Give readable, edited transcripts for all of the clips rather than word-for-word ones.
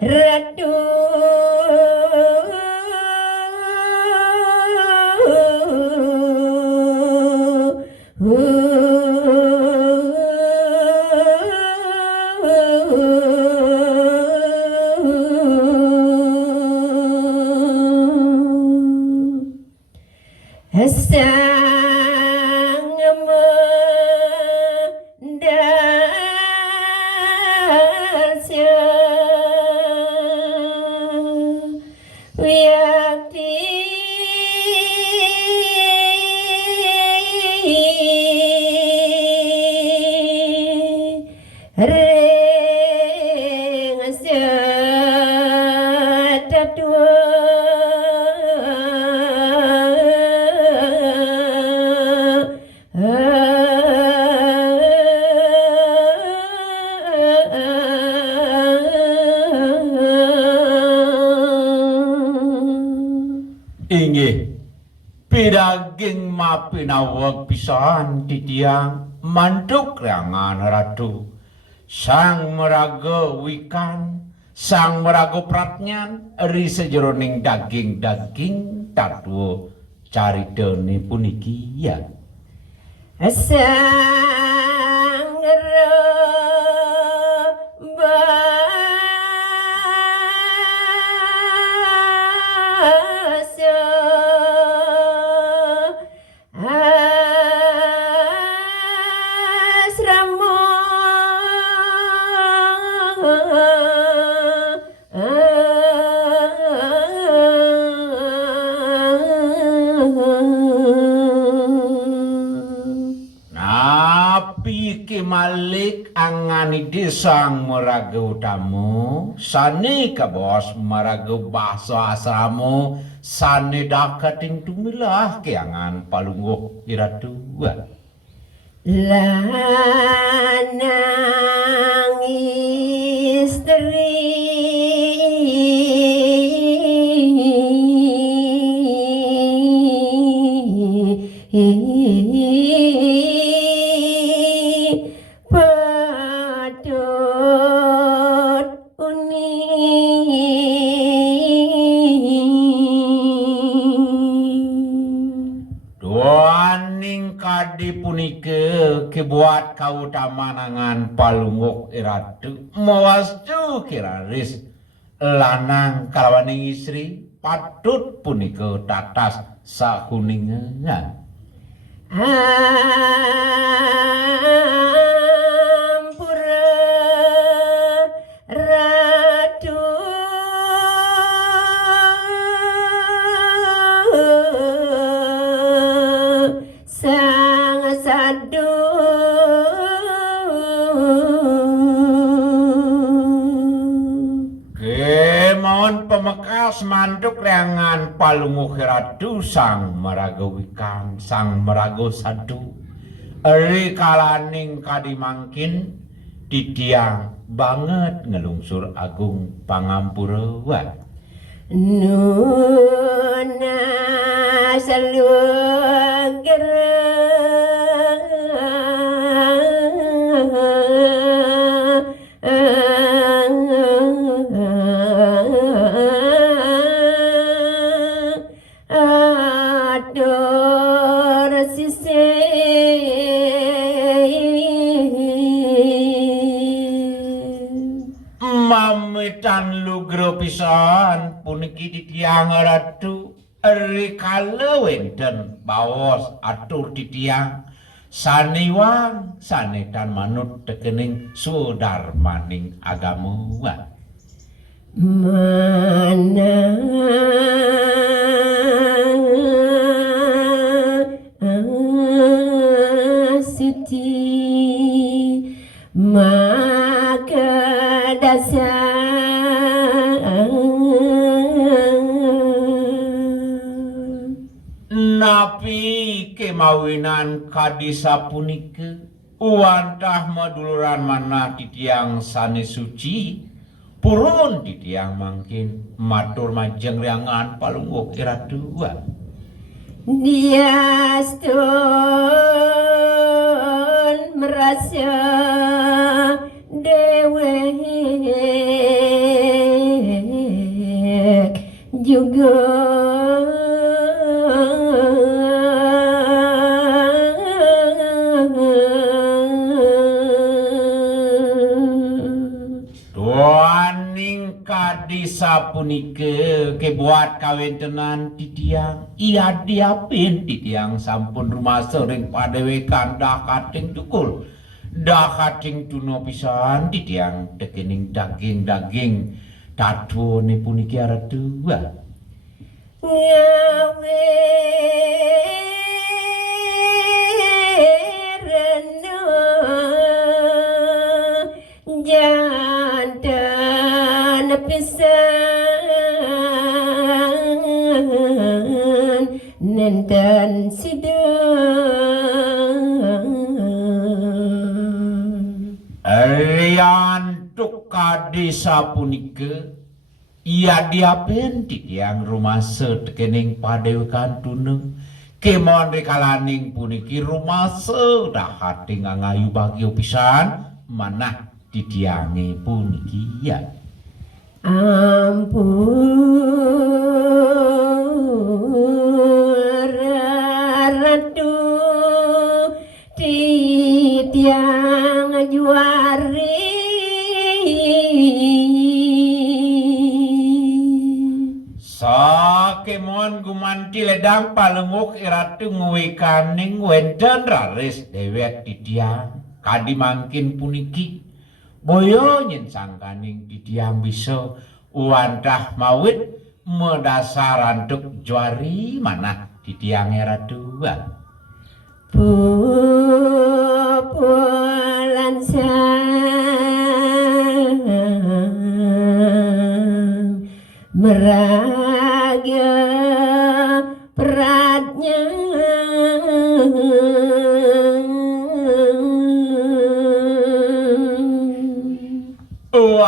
Ratu sang mendasya wiakti ring satadua inggih pidaging mapinawag pisan titiang mantuk rangan ratu sang meraga wikan sang meraga pratnyan ri sejeroning daging-daging tatwa caritane puniki ya sang rabasa asrama napi ki malik angani desang meraga utamu sane ka bos meraga bahasa asramo sane dakating tumilah ke angan palungguh iratu lanang istri patut uni doaning kadi punike kebuat kautamanangan palungguh iratu mawastu kiraris lanang kalawaning istri patut punike tatas sakuningan ampura ratu sang sadu kemauan pemekas manduk reangan palungguh ratu sang meraga wikan sang meraga sadu eri kalaning kadimangkin titiang banget ngelungsur agung pangampura nuna salugera ador sise mamitan lugro pisan puniki titiang ratu eri kala wenten bawas atur titiang saniwang sanetan manut tekening sudarmaning agama mana suci maka dasar napi kemawinan kadisa punike uantah maduluran mana titiang sane suci purun titiang mangkin matur majeng riangan palungguh iratu Diastun merasa dewek juga Doaning kadisa punike kebuat kawin tenan titiang iya diapin titiang sampun rumah sering padewekan dah kating tukul dah kating tuno pisan titiang tekening daging tatu ni puniki ara dua ngawe jantan pisan nenten sidang Rian tuk kadisa punike ia diapen titiang rumah setekening padewekan tuneng kemon rekalaning puniki rumah dah hati ngayu bagio pisan manah titiange puniki ya ampun ratu titiang juari sakemon gumanti ledang palenguk iratu nguwikaning wenten raris dewek titiang kadi mangkin puniki boyo nyen sangkaning titiang bisa uantah mawit medasaran tuk juari manah titiang ratu pupulan sang meraga peratnya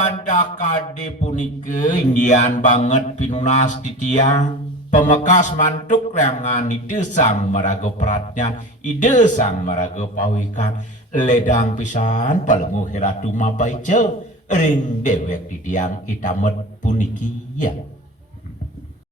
Anda kade punike indian banget pinunas titiang pemekas mantuk rangan ide sang maraga peratnya ide sang maraga pawikan ledang pisan palenguh hiratu mapaice ring dewek titiang itamet puniki ya